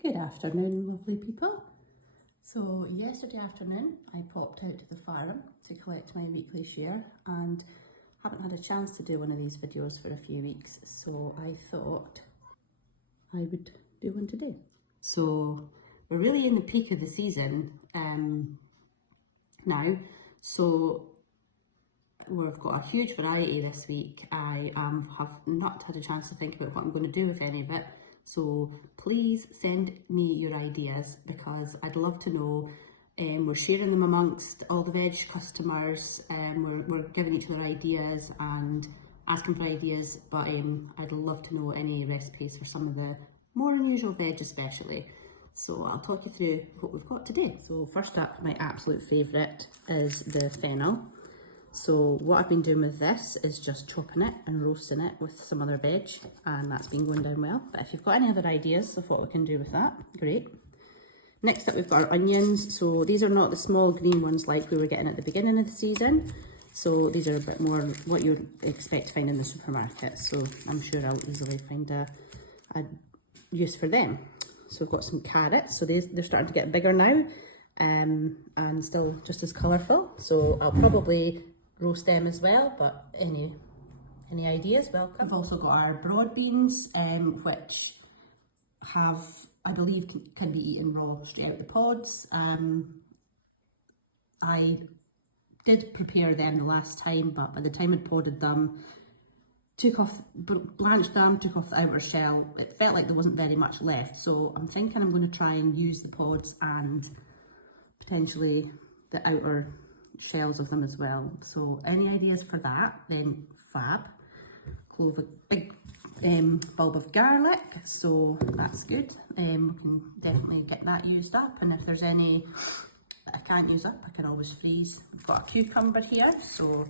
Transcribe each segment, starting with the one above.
Good afternoon, lovely people. So yesterday afternoon I popped out to the farm to collect my weekly share and haven't had a chance to do one of these videos for a few weeks, so I thought I would do one today. So we're really in the peak of the season now, so we've got a huge variety this week. I have not had a chance to think about what I'm going to do with any of it. So please send me your ideas because I'd love to know. We're sharing them amongst all the veg customers, and we're giving each other ideas and asking for ideas, but I'd love to know any recipes for some of the more unusual veg especially. So I'll talk you through what we've got today. So first up, my absolute favourite is the fennel. So what I've been doing with this is just chopping it and roasting it with some other veg, and that's been going down well. But if you've got any other ideas of what we can do with that, great. Next up we've got our onions. So these are not the small green ones like we were getting at the beginning of the season. So these are a bit more what you'd expect to find in the supermarket. So I'm sure I'll easily find a use for them. So we've got some carrots. So they're starting to get bigger now, and still just as colourful. So I'll probably roast them as well, but any ideas, welcome. We've also got our broad beans, which have, I believe, can be eaten raw straight out the pods. I did prepare them the last time, but by the time I'd podded them, blanched them, took off the outer shell, it felt like there wasn't very much left. So I'm thinking I'm going to try and use the pods and potentially the outer shells of them as well. So any ideas for that, then fab. Clove a big bulb of garlic, so that's good. We can definitely get that used up, and if there's any that I can't use up, I can always freeze. We've got a cucumber here, so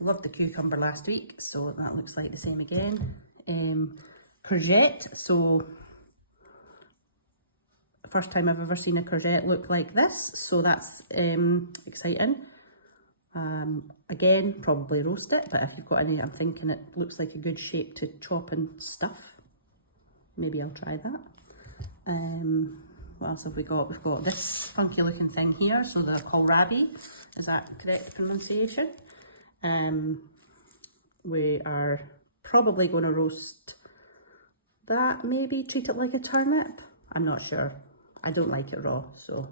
I loved the cucumber last week, so that looks like the same again. Courgette, so first time I've ever seen a courgette look like this, so that's exciting. Again, probably roast it, but if you've got any, I'm thinking it looks like a good shape to chop and stuff. Maybe I'll try that. What else have we got? We've got this funky looking thing here, so the kohlrabi, is that correct pronunciation? We are probably going to roast that, maybe treat it like a turnip. I'm not sure. I don't like it raw, so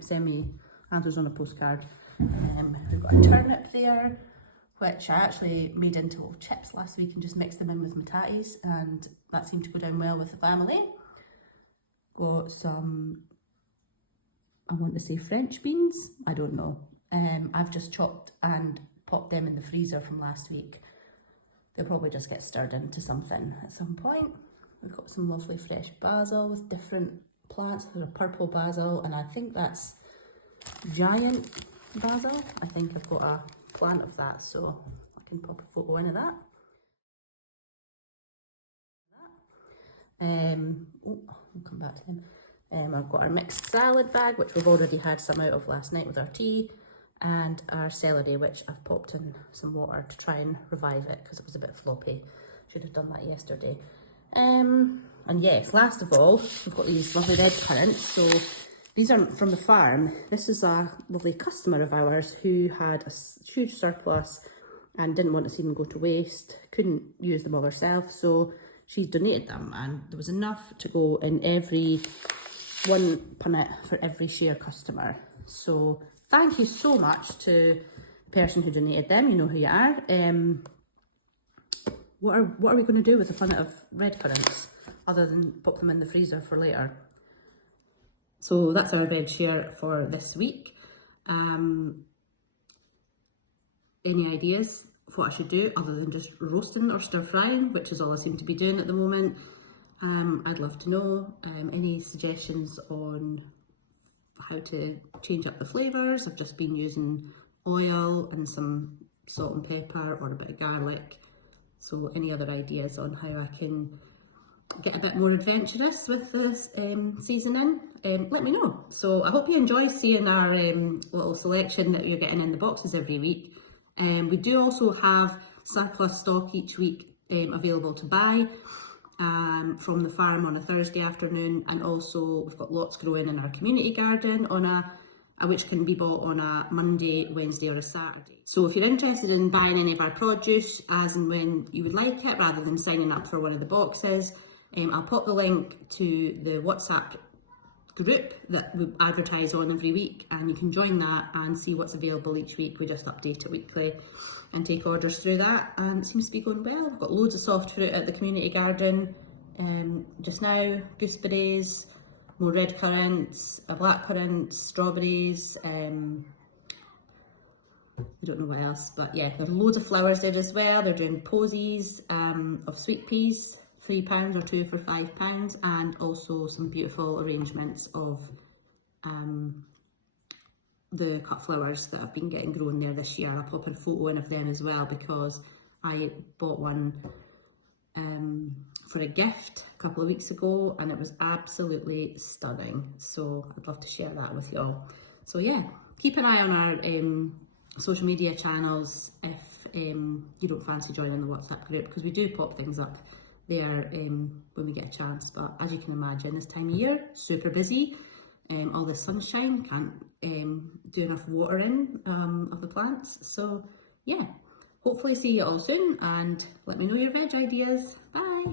send me answers on a postcard. We've got a turnip there, which I actually made into little chips last week and just mixed them in with my tatties, and that seemed to go down well with the family. Got some, I want to say French beans, I don't know. I've just chopped and popped them in the freezer from last week. They'll probably just get stirred into something at some point. We've got some lovely fresh basil with different plants. There's a purple basil, and I think that's giant basil. I think I've got a plant of that, so I can pop a photo in of that. We'll come back to them. I've got our mixed salad bag, which we've already had some out of last night with our tea, and our celery, which I've popped in some water to try and revive it because it was a bit floppy. Should have done that yesterday. And yes, last of all, we've got these lovely red currants. So these are from the farm. This is a lovely customer of ours who had a huge surplus and didn't want to see them go to waste, couldn't use them all herself, so she's donated them, and there was enough to go in every one punnet for every share customer. So thank you so much to the person who donated them. You know who you are. What are we going to do with the punnet of red currants other than pop them in the freezer for later? So that's our veg share for this week. Any ideas of what I should do other than just roasting or stir frying, which is all I seem to be doing at the moment? I'd love to know any suggestions on how to change up the flavours. I've just been using oil and some salt and pepper or a bit of garlic. So any other ideas on how I can get a bit more adventurous with this seasoning, let me know. So I hope you enjoy seeing our little selection that you're getting in the boxes every week. We do also have surplus stock each week available to buy. from the farm on a Thursday afternoon, and also we've got lots growing in our community garden which can be bought on a Monday, Wednesday or a Saturday. So if you're interested in buying any of our produce as and when you would like it, rather than signing up for one of the boxes, I'll pop the link to the WhatsApp group that we advertise on every week, and you can join that and see what's available each week. We just update it weekly and take orders through that, and it seems to be going well. We've got loads of soft fruit at the community garden just now, gooseberries, more red currants, black currants, strawberries, I don't know what else, but yeah, there's loads of flowers there as well. They're doing posies of sweet peas, £3 or 2 for £5, and also some beautiful arrangements of the cut flowers that I've been getting grown there this year. I'll pop a photo in of them as well, because I bought one for a gift a couple of weeks ago and it was absolutely stunning, so I'd love to share that with you all. So yeah, keep an eye on our social media channels if you don't fancy joining the WhatsApp group, because we do pop things up there when we get a chance. But as you can imagine, this time of year, super busy, all the sunshine, can't do enough watering of the plants. So yeah, hopefully see you all soon, and let me know your veg ideas. Bye.